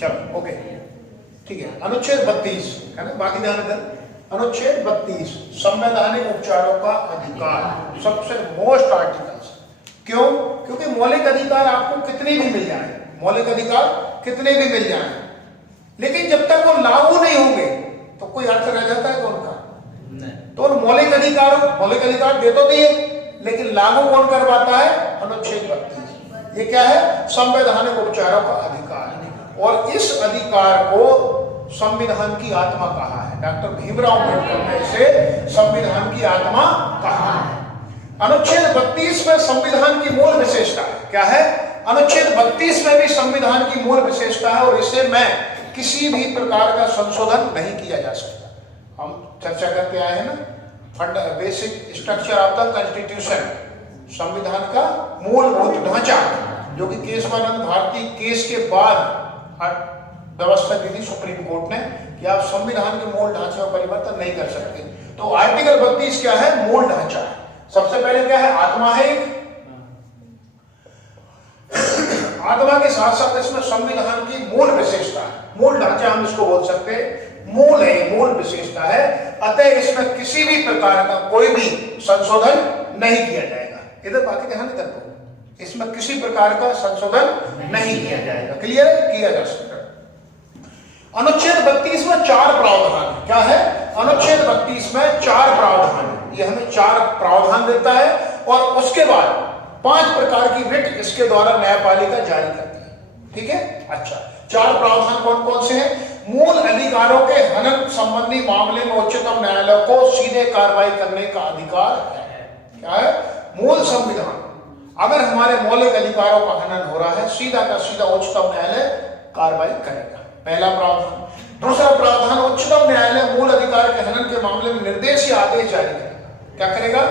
चलो ओके ठीक है। अनुच्छेद 32 है ना, बाकी ध्यान दें। अनुच्छेद 32 संवैधानिक उपचारों का अधिकार, सबसे मोस्ट आर्टिकल्स। क्यों? क्योंकि मौलिक अधिकार आपको कितने भी मिल जाए, मौलिक अधिकार कितने भी मिल जाए, लेकिन जब तक वो लागू नहीं होंगे तो कोई अर्थ रह जाता है उनका नहीं। तो मौलिक अधिकार दे तो दिए, लेकिन लागू कौन करवाता है? अनुच्छेद 32। ये क्या है? संवैधानिक उपचारों का अधिकार। और इस अधिकार को संविधान की आत्मा कहा है। डॉक्टर भीमराव अम्बेडकर ने इसे संविधान की आत्मा कहा है। अनुच्छेद 32 में संविधान की मूल विशेषता है। क्या है? अनुच्छेद 32 में भी संविधान की मूल विशेषता है और इसे में किसी भी प्रकार का संशोधन नहीं किया जा सकता। हम चर्चा करके आए हैं ना, basic structure of the constitution, संविधान का मूलभूत ढांचा, जो कि केशवानंद भारती केस के बाद व्यवस्था दी थी सुप्रीम कोर्ट ने कि आप संविधान के मूल ढांचे में परिवर्तन नहीं कर सकते। तो आर्टिकल 32 क्या है? मूल ढांचा है। सबसे पहले क्या है? आत्मा है एक। आत्मा के साथ साथ इसमें संविधान की मूल विशेषता है, मूल ढांचा हम इसको बोल सकते हैं, मूल है, मूल विशेषता है। अतः इसमें किसी भी प्रकार का कोई भी संशोधन नहीं किया जाएगा। इधर बाकी ध्यान कर दो, इसमें किसी प्रकार का संशोधन नहीं किया जाएगा। क्लियर? किया जा सकता है। अनुच्छेद 32 में 4 प्रावधान। क्या है? अनुच्छेद 32 में 4 प्रावधान। ये हमें 4 प्रावधान देता है और उसके बाद 5 प्रकार की रिट इसके द्वारा न्यायपालिका जारी करती है। ठीक है? अच्छा, 4 प्रावधान कौन कौन से हैं? मूल अधिकारों के हनन संबंधी मामले में उच्चतम न्यायालय को सीधे कार्रवाई करने का अधिकार है। क्या है? मूल संविधान, अगर हमारे मौलिक अधिकारों का हनन हो रहा है, सीधा का सीधा उच्चतम न्यायालय कार्रवाई करेगा। पहला प्रावधान। दूसरा प्रावधान, उच्चतम न्यायालय मूल अधिकार के हनन के मामले में निर्देश या आदेश जारी करेगा। क्या करेगा?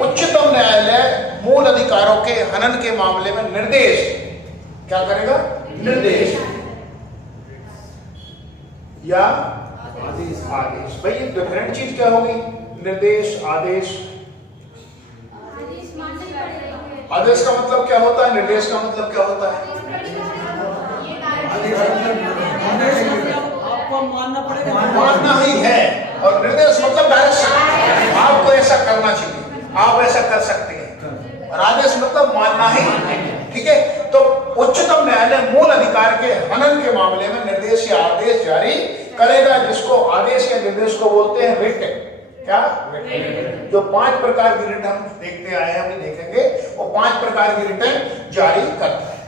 उच्चतम न्यायालय मूल अधिकारों के हनन के मामले में निर्देश, क्या करेगा? निर्देश या आदेश। भाई ये डिफरेंट चीज क्या होगी? निर्देश, आदेश। आदेश का मतलब क्या होता है? निर्देश का मतलब क्या होता है? आपको मानना पड़ेगा, मानना ही है। और निर्देश मतलब डायरेक्शन, आपको ऐसा करना चाहिए, आप ऐसा कर सकते हैं। और आदेश मतलब मानना ही। ठीक है? तो उच्चतम न्यायालय मूल अधिकार के हनन के मामले में निर्देश या आदेश जारी करेगा, जिसको आदेश या निर्देश को बोलते हैं रिट। क्या? जो 5 प्रकार की रिट हम देखते आए हैं, अभी देखेंगे, वो 5 प्रकार की रिटें जारी करता है।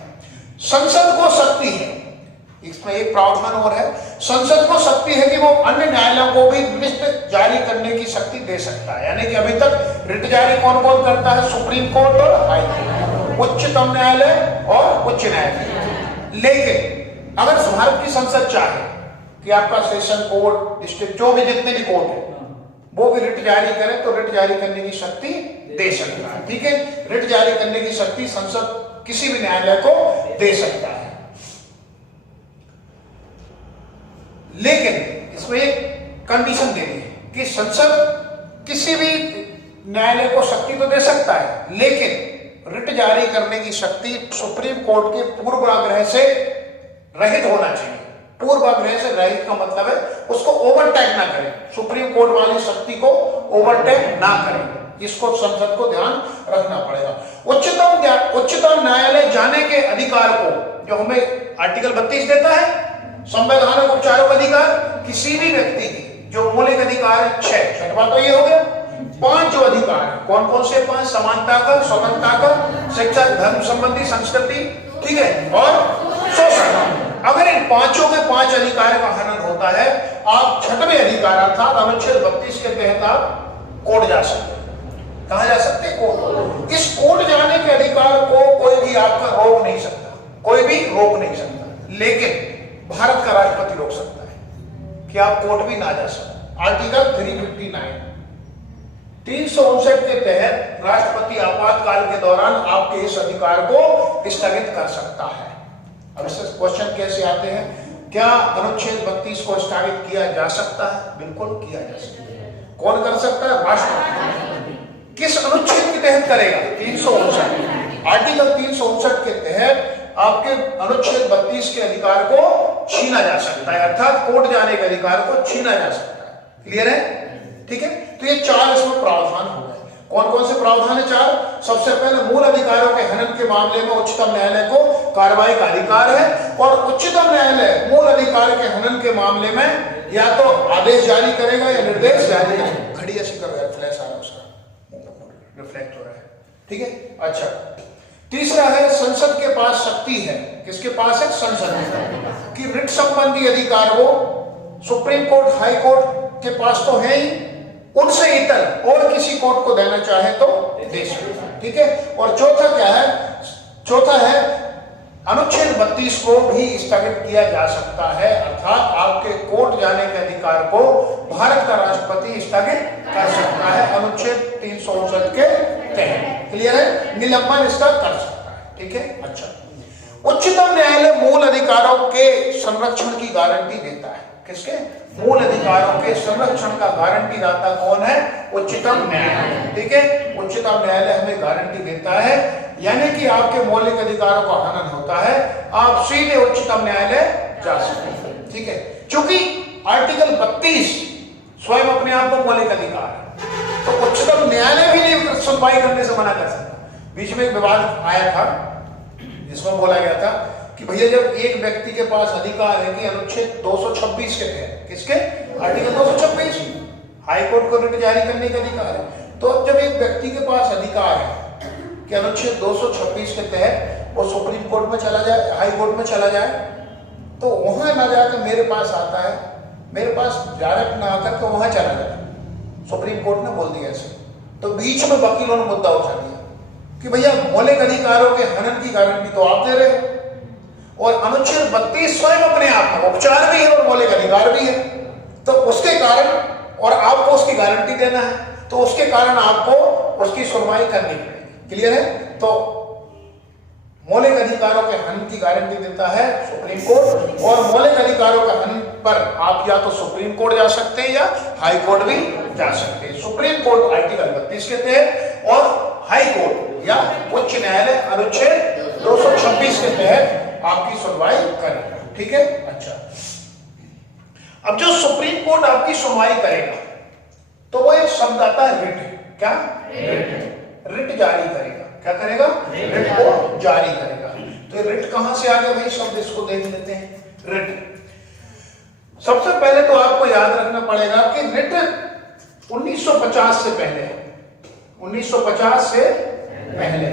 संसद को शक्ति है, इसमें एक प्रावधान और है, संसद को शक्ति है कि वो अन्य न्यायालयों को भी लिस्ट जारी करने की शक्ति दे सकता है। यानी कि अभी तक रिट जारी कौन कौन करता है? सुप्रीम कोर्ट और हाई कोर्ट, उच्चतम न्यायालय और उच्च न्यायालय। लेकिन अगर भारत की संसद चाहे कि आपका सेशन कोर्ट, डिस्ट्रिक्ट, जो भी जितने भी कोर्ट है, वो भी रिट जारी करे, तो रिट जारी करने की शक्ति दे सकता है। ठीक है? रिट जारी करने की शक्ति संसद किसी भी न्यायालय को दे सकता है। लेकिन इसमें एक कंडीशन देनी है कि संसद किसी भी न्यायालय को शक्ति तो दे सकता है, लेकिन रिट जारी करने की शक्ति सुप्रीम कोर्ट के पूर्वाग्रह से रहित होना चाहिए। पूर्वाग्रह से रहित का मतलब है उसको ओवरटेक ना करें, सुप्रीम कोर्ट वाली शक्ति को ओवरटेक ना करें। इसको संसद को ध्यान रखना पड़ेगा। उच्चतम न्यायालय जाने के अधिकार को, जो हमें आर्टिकल 32 देता है, संवैधानिक उपचारों का अधिकार, किसी भी व्यक्ति की जो मौलिक अधिकार है 6, छठवां तो ये हो गया। 5 जो अधिकार है, कौन कौन से 5? समानता का, स्वतंत्रता का, शिक्षा, धर्म संबंधी, संस्कृति, ठीक है, और शोषण। अगर इन 5 के 5 अधिकार का हनन होता है, आप 6वें अधिकार अर्थात अनुच्छेद 32 के तहत आप कोर्ट जा सकते हैं। कहां जा सकते हैं? कोर्ट। इस कोर्ट जाने के अधिकार को कोई भी आपका रोक नहीं सकता, कोई भी रोक नहीं सकता, लेकिन भारत का राष्ट्रपति रोक सकता है कि आप कोर्ट भी ना जा सकते। आर्टिकल 359, 359 के तहत राष्ट्रपति आपातकाल के दौरान आपके इस अधिकार को स्थगित कर सकता है। अब इससे क्वेश्चन कैसे आते हैं? क्या अनुच्छेद 32 को स्थगित किया जा सकता है? बिल्कुल किया जा सकता है। कौन कर सकता है? राष्ट्रपति। किस अनुच्छेद के तहत करेगा? 359। आर्टिकल 359 के तहत आपके अनुच्छेद 32 के अधिकार को छीना जा सकता है, अर्थात कोर्ट जाने के अधिकार को छीना जा सकता है। क्लियर है? ठीक है, तो ये 4 इसमें प्रावधान हो गए। कौन कौन से प्रावधान है? 4। सबसे पहले मूल अधिकारों के हनन के मामले में उच्चतम न्यायालय को कार्रवाई का अधिकार है, और उच्चतम न्यायालय मूल अधिकार के हनन के मामले में या तो आदेश जारी करेगा या निर्देश जारी करेगा। घड़ी ऐसी कर रहा है, फ्लैश आ रहा है उसका, रिफ्लेक्ट हो रहा है। ठीक है, अच्छा। तीसरा है संसद के पास शक्ति है। किसके पास है? संसद की रिट संबंधी अधिकार वो सुप्रीम कोर्ट, हाई कोर्ट के पास तो है ही, उनसे इतर और किसी कोर्ट को देना चाहे तो दे सकता है। ठीक है, और चौथा क्या है? चौथा है अनुच्छेद 32 को भी स्थगित किया जा सकता है, अर्थात आपके कोर्ट जाने के अधिकार को भारत का राष्ट्रपति स्थगित कर सकता है अनुच्छेद 359 के तहत। क्लियर है? निलंबन इसका कर सकता है। ठीक है, अच्छा। उच्चतम न्यायालय मूल अधिकारों के संरक्षण की गारंटी देता है। किसके? मूल अधिकारों के संरक्षण का गारंटी दाता कौन है? उच्चतम न्यायालय। ठीक है, उच्चतम न्यायालय हमें गारंटी देता है, यानी कि आपके मौलिक अधिकारों का हनन होता है, आप सीधे उच्चतम न्यायालय जा सकते हैं। ठीक है, क्योंकि आर्टिकल 32 स्वयं अपने आप में मौलिक अधिकार है, तो उच्चतम न्यायालय भी नहीं सुनवाई करने से मना कर सकता। बीच में एक विवाद आया था जिसमें बोला गया था कि भैया जब एक व्यक्ति के पास अधिकार है कि अनुच्छेद 226 के तहत, किसके? आर्टिकल 226 हाई कोर्ट को रिट जारी करने का अधिकार है, तो जब एक व्यक्ति के पास अधिकार है कि अनुच्छेद 226 के तहत वो सुप्रीम कोर्ट में चला जाए, हाई कोर्ट में चला जाए, तो वहां ना जाकर मेरे पास आता है, मेरे पास डायरेक्ट ना आकर के वहां चला जाए, सुप्रीम कोर्ट ने बोल दिया ऐसे, तो बीच में वकीलों ने मुद्दा उठा दिया कि भैया मौलिक अधिकारों के हनन की गारंटी तो आप दे रहे हैं, और अनुच्छेद 32 स्वयं अपने आप में उपचार भी है और मौलिक अधिकार भी है, तो उसके कारण, और आपको उसकी गारंटी देना है, तो उसके कारण आपको उसकी सुनवाई करनी पड़ेगी। क्लियर है? तो मौलिक अधिकारों के हनन की गारंटी देता है सुप्रीम कोर्ट, और मौलिक अधिकारों के हनन पर आप या तो सुप्रीम कोर्ट जा सकते हैं या हाई कोर्ट भी जा सकते हैं। सुप्रीम कोर्ट आर्टिकल 32 के तहत और हाई कोर्ट या उच्च न्यायालय अनुच्छेद 226 के तहत आपकी सुनवाई करेगा। ठीक है, अच्छा। अब जो सुप्रीम कोर्ट आपकी सुनवाई करेगा तो वो एक शब्द आता है रिट। क्या? रिट जारी करेगा। क्या करेगा? रिट को जारी करेगा। तो रिट कहां से आ गया भाई शब्द, इसको देख लेते हैं। रिट, सबसे पहले तो आपको याद रखना पड़ेगा कि रिट 1950 से पहले, 1950 से पहले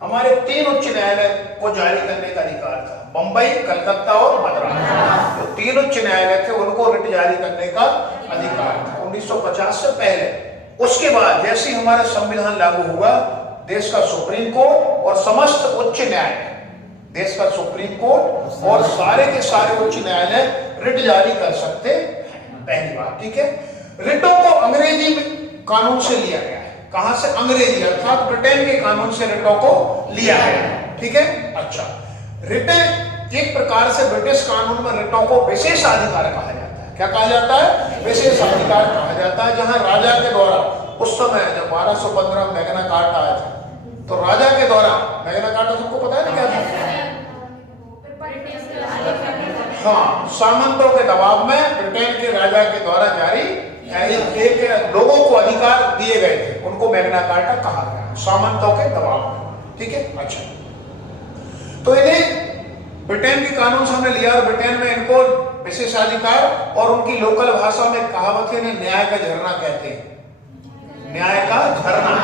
हमारे 3 उच्च न्यायालय को जारी करने का अधिकार था, बंबई, कलकत्ता और मद्रास। तो 3 उच्च न्यायालय थे, उनको रिट जारी करने का अधिकार था 1950 से पहले। उसके बाद जैसे हमारा संविधान लागू हुआ, देश का सुप्रीम कोर्ट और समस्त उच्च न्यायालय, देश का सुप्रीम कोर्ट और सारे के सारे उच्च न्यायालय रिट जारी कर सकते हैं। पहली बात, ठीक है। रिटों को अंग्रेजी कानून से लिया गया है। कहां से? अंग्रेजी, अर्थात ब्रिटेन के कानून से रिटों को लिया गया। ठीक है, अच्छा। रिटें एक प्रकार से ब्रिटिश कानून में रिटों को विशेषाधिकार कहा जाता है। क्या कहा जाता है? विशेषाधिकार कहा जाता है, जहां राजा के द्वारा, उस समय जब 1215 में मैग्ना कार्टा आया था, तो राजा के द्वारा, मैग्ना कार्टा सबको पता है ना क्या था? हाँ, सामंतों के दबाव में ब्रिटेन के राजा के द्वारा जारी एक लोगों को अधिकार दिए गए थे, उनको मैग्ना कार्टा कहा गया, सामंतों के दबाव में। ठीक है, अच्छा। तो इन्हें ब्रिटेन के कानून से हमने लिया और ब्रिटेन में इनको विशेषाधिकार, और उनकी लोकल भाषा में कहावत है, न्याय का झरना कहते हैं, न्याय का झरना,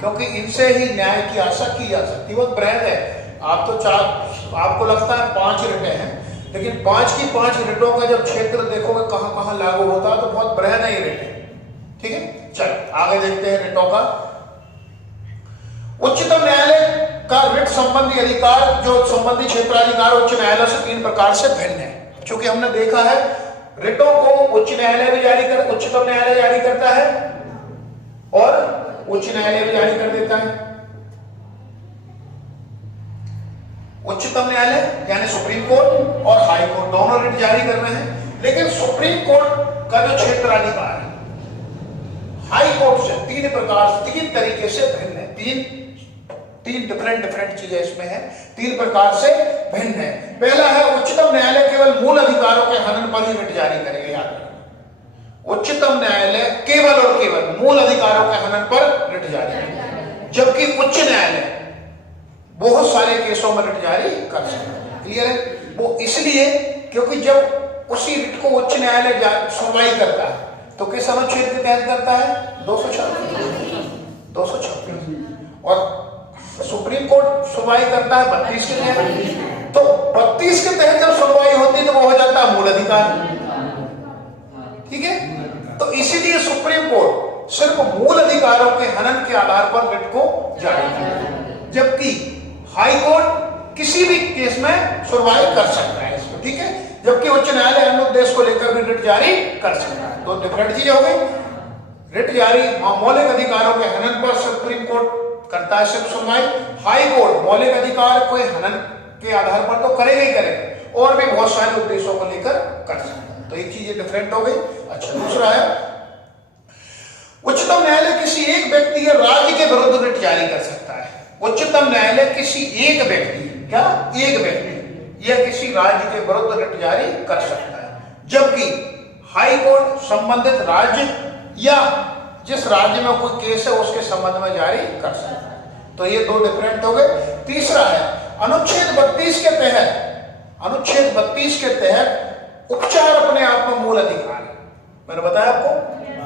क्योंकि इनसे ही न्याय की आशा की जा सकती है। बहुत बृहद है। आप तो आपको लगता है 5 रिटें हैं, लेकिन 5 की 5 रिटों का जब क्षेत्र देखोगे कहां कहां लागू होता है, तो बहुत बृहद है ये रिट। ठीक है, चल आगे देखते हैं रिटों का। उच्चतम न्यायालय का रिट संबंधी अधिकार, जो संबंधी क्षेत्राधिकार उच्च न्यायालय से 3 प्रकार से भिन्न है। क्योंकि हमने देखा है रिटों को उच्च न्यायालय भी जारी कर, उच्चतम न्यायालय जारी करता है और उच्च न्यायालय भी जारी कर देता है। उच्चतम न्यायालय यानी सुप्रीम कोर्ट और हाई कोर्ट दोनों रिट जारी कर रहे हैं, लेकिन सुप्रीम कोर्ट का जो क्षेत्राधिकार है हाई कोर्ट से 3 तरीके से भिन्न है। 3 तीन डिफरेंट चीजें इसमें है, तीन प्रकार से भिन्न है। पहला है उच्चतम न्यायालय केवल मूल अधिकारों के हनन पर ही रिट जारी करेगा। याद रखना, उच्चतम न्यायालय केवल और केवल मूल अधिकारों के हनन पर रिट जारी करेगा, जबकि उच्च न्यायालय बहुत सारे केसों में रिट जारी कर सकता है। क्लियर है? वो इसलिए क्योंकि जब उसी रिट को उच्च न्यायालय सुनवाई करता है तो किस अनुच्छेद के तहत करता है? 226 और सुप्रीम कोर्ट सुनवाई करता है 32 के तहत। तो 32 के तहत जब सुनवाई होती है तो वो हो जाता है मूल अधिकार। ठीक है? तो इसीलिए सुप्रीम कोर्ट सिर्फ मूल अधिकारों के हनन के आधार पर रिट को जारी करता है, जबकि हाई कोर्ट किसी भी केस में सुनवाई कर सकता है इसको। ठीक है? जबकि उच्च न्यायालय अन्य उद्देश्य को लेकर भी रिट जारी कर सकता है। तो डिफरेंट चीजें हो गई। रिट जारी मौलिक अधिकारों के हनन पर सुप्रीम कोर्ट करता है सिर्फ सुनवाई। हाई कोर्ट मौलिक अधिकार को हनन के आधार पर तो करेगा ही करेगा, और भी बहुत सारे उद्देश्यों को लेकर कर सकता है। तो एक चीज डिफरेंट हो गई। अच्छा, दूसरा है उच्चतम न्यायालय किसी एक व्यक्ति या राज्य के विरुद्ध रिट जारी कर सकता है। उच्चतम न्यायालय किसी एक व्यक्ति, क्या एक व्यक्ति या किसी राज्य के विरुद्ध रिट जारी कर सकता है, जबकि हाई कोर्ट संबंधित राज्य या जिस राज्य में कोई केस है उसके संबंध में जारी कर सकता है। तो ये दो डिफरेंट हो गए। तीसरा है अनुच्छेद 32 के तहत, अनुच्छेद 32 के तहत उपचार अपने आप में मूल अधिकार है। मैंने बताया आपको,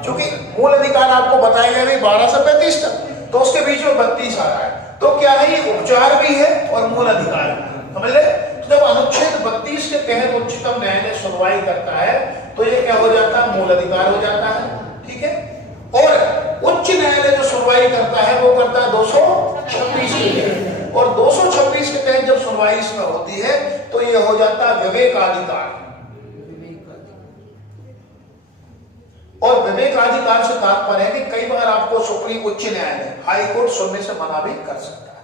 क्योंकि मूल अधिकार आपको बताया गया नहीं 12 से 35 तक, तो उसके बीच में 32 आ रहा है। तो क्या है, ये उपचार भी है और मूल अधिकार भी है। समझ रहे? जब अनुच्छेद 32 के तहत उच्चतम न्यायालय सुनवाई करता है तो ये क्या हो जाता है? मूल अधिकार हो जाता है। ठीक है? और उच्च न्यायालय जो सुनवाई करता है वो करता है 226 के तहत, और 226 के तहत जब सुनवाई इसमें होती है तो ये हो जाता है विवेकाधिकार। और विवेकाधिकार से तात्पर्य है कि कई बार आपको सुप्रीम उच्च न्यायालय हाई कोर्ट सुनने से मना भी कर सकता है।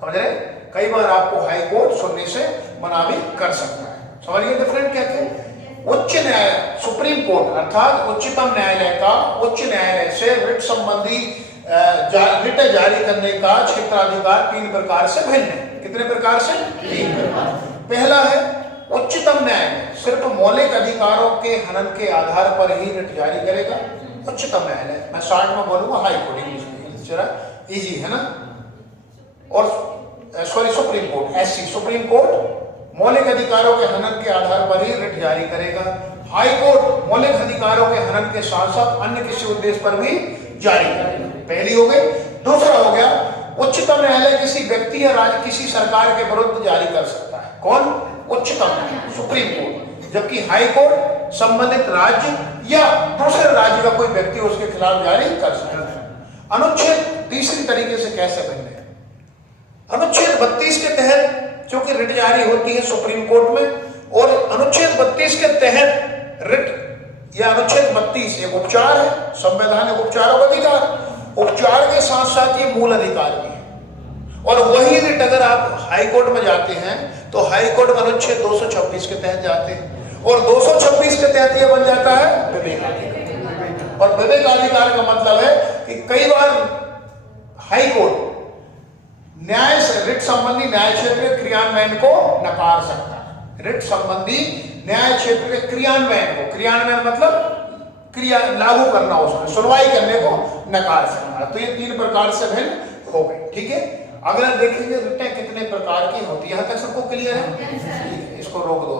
समझ रहे? कई बार आपको हाई कोर्ट सुनने से मना भी कर सकता है। समझिए डिफरेंट क्या थे? उच्च न्यायालय सुप्रीम कोर्ट अर्थात उच्चतम न्यायालय का उच्च न्यायालय से रिट संबंधी रिट जारी करने का क्षेत्राधिकार तीन प्रकार से भिन्न है। कितने प्रकार से? तीन प्रकार। पहला है उच्चतम न्यायालय सिर्फ मौलिक अधिकारों के हनन के आधार पर ही रिट जारी करेगा। उच्चतम न्यायालय, मैं शॉर्ट में बोलूंगा हाई कोर्ट, इंग्लिश में जरा इजी है ना। और sorry supreme court, SC supreme court मौलिक अधिकारों के हनन के आधार पर ही रिट जारी करेगा। हाई कोर्ट मौलिक अधिकारों के हनन के साथ साथ अन्य किसी उद्देश्य पर भी जारी करेगा। पहली हो गई। दूसरा हो गया उच्चतम न्यायालय किसी व्यक्ति या राज्य किसी सरकार के विरुद्ध जारी कर सकता है। कौन? उच्चतम न्यायालय सुप्रीम कोर्ट। जबकि हाई कोर्ट संबंधित राज्य या दूसरे राज्य का कोई व्यक्ति उसके खिलाफ जारी कर सकता है। अनुच्छेद तीसरी तरीके से कैसे भिन्न है? अनुच्छेद 32 के तहत क्योंकि रिट जारी होती है सुप्रीम कोर्ट में, और अनुच्छेद 32 के तहत रिट या अनुच्छेद 32 एक उपचार है, संवैधानिक उपचारों का अधिकार। उपचार के साथ साथ ये मूल अधिकार भी है। और वही रिट अगर आप हाई कोर्ट में जाते हैं तो हाई कोर्ट में अनुच्छेद 226 के तहत जाते हैं, और 226 के तहत ये बन जाता है विवेकाधिकार। और विवेकाधिकार का मतलब है कि कई बार हाई कोर्ट न्याय से रिट संबंधी न्याय क्षेत्र के क्रियान्वयन को नकार सकता है। रिट संबंधी न्याय क्षेत्र के क्रियान्वयन को, क्रियान्वयन मतलब क्रिया लागू करना, उसमें सुनवाई करने को नकार सकता है। तो ये तीन प्रकार से भिन्न हो गए। ठीक है? अगर देखेंगे रिटें कितने प्रकार की होती है, यहां तक सबको क्लियर है? इसको रोक दो।